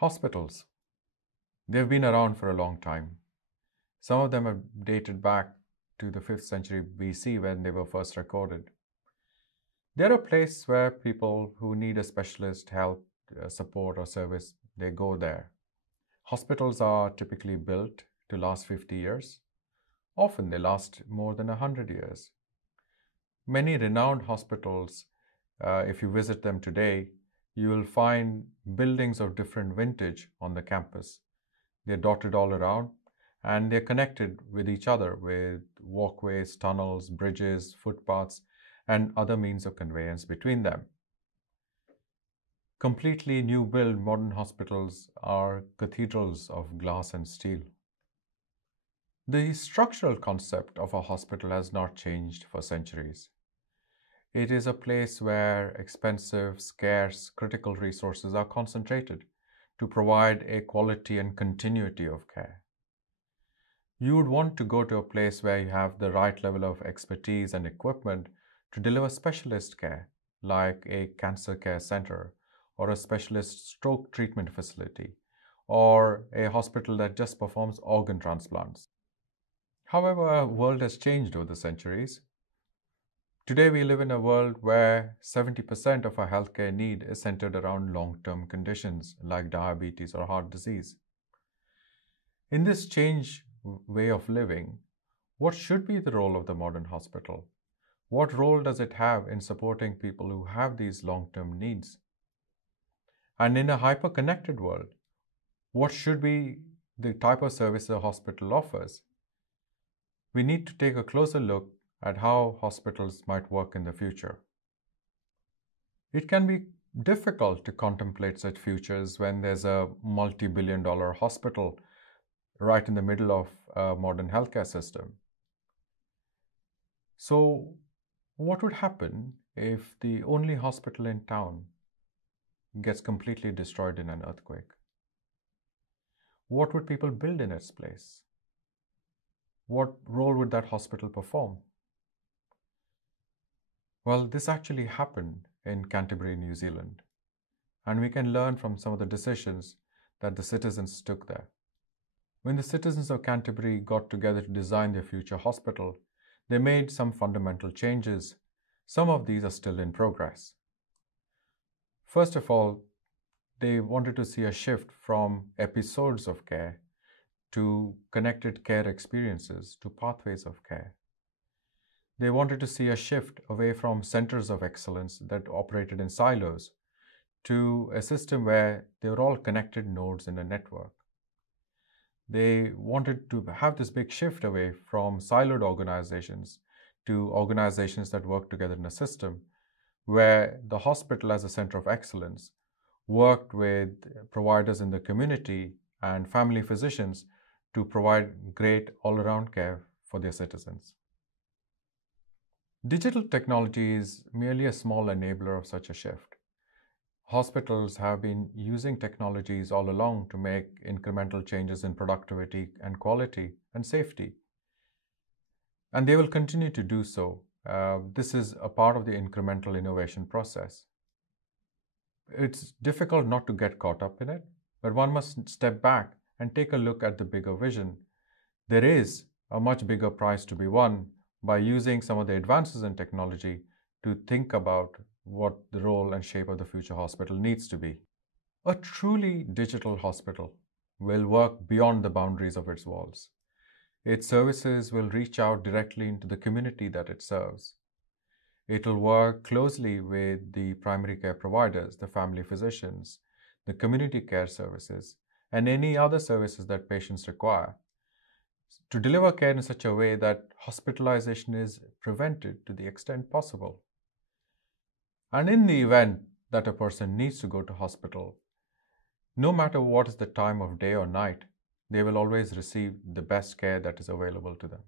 Hospitals. They've been around for a long time. Some of them have dated back to the 5th century BC when they were first recorded. They're a place where people who need a specialist help, support, or service, they go there. Hospitals are typically built to last 50 years. Often they last more than 100 years. Many renowned hospitals, if you visit them today, you will find buildings of different vintage on the campus. They're dotted all around and they're connected with each other with walkways, tunnels, bridges, footpaths, and other means of conveyance between them. Completely new build modern hospitals are cathedrals of glass and steel. The structural concept of a hospital has not changed for centuries. It is a place where expensive, scarce, critical resources are concentrated to provide a quality and continuity of care. You would want to go to a place where you have the right level of expertise and equipment to deliver specialist care, like a cancer care center or a specialist stroke treatment facility, or a hospital that just performs organ transplants. However, our world has changed over the centuries. Today, we live in a world where 70% of our healthcare need is centered around long-term conditions like diabetes or heart disease. In this changed way of living, what should be the role of the modern hospital? What role does it have in supporting people who have these long-term needs? And in a hyper-connected world, what should be the type of service a hospital offers? We need to take a closer look at how hospitals might work in the future. It can be difficult to contemplate such futures when there's a multi-billion-dollar hospital right in the middle of a modern healthcare system. So, what would happen if the only hospital in town gets completely destroyed in an earthquake? What would people build in its place? What role would that hospital perform? Well, this actually happened in Canterbury, New Zealand, and we can learn from some of the decisions that the citizens took there. When the citizens of Canterbury got together to design their future hospital, they made some fundamental changes. Some of these are still in progress. First of all, they wanted to see a shift from episodes of care to connected care experiences to pathways of care. They wanted to see a shift away from centers of excellence that operated in silos to a system where they were all connected nodes in a network. They wanted to have this big shift away from siloed organizations to organizations that work together in a system where the hospital as a center of excellence worked with providers in the community and family physicians to provide great all-around care for their citizens. Digital technology is merely a small enabler of such a shift. Hospitals have been using technologies all along to make incremental changes in productivity and quality and safety. And they will continue to do so. This is a part of the incremental innovation process. It's difficult not to get caught up in it, but one must step back and take a look at the bigger vision. There is a much bigger prize to be won by using some of the advances in technology to think about what the role and shape of the future hospital needs to be. A truly digital hospital will work beyond the boundaries of its walls. Its services will reach out directly into the community that it serves. It will work closely with the primary care providers, the family physicians, the community care services, and any other services that patients require to deliver care in such a way that hospitalization is prevented to the extent possible. And in the event that a person needs to go to hospital, no matter what is the time of day or night, they will always receive the best care that is available to them.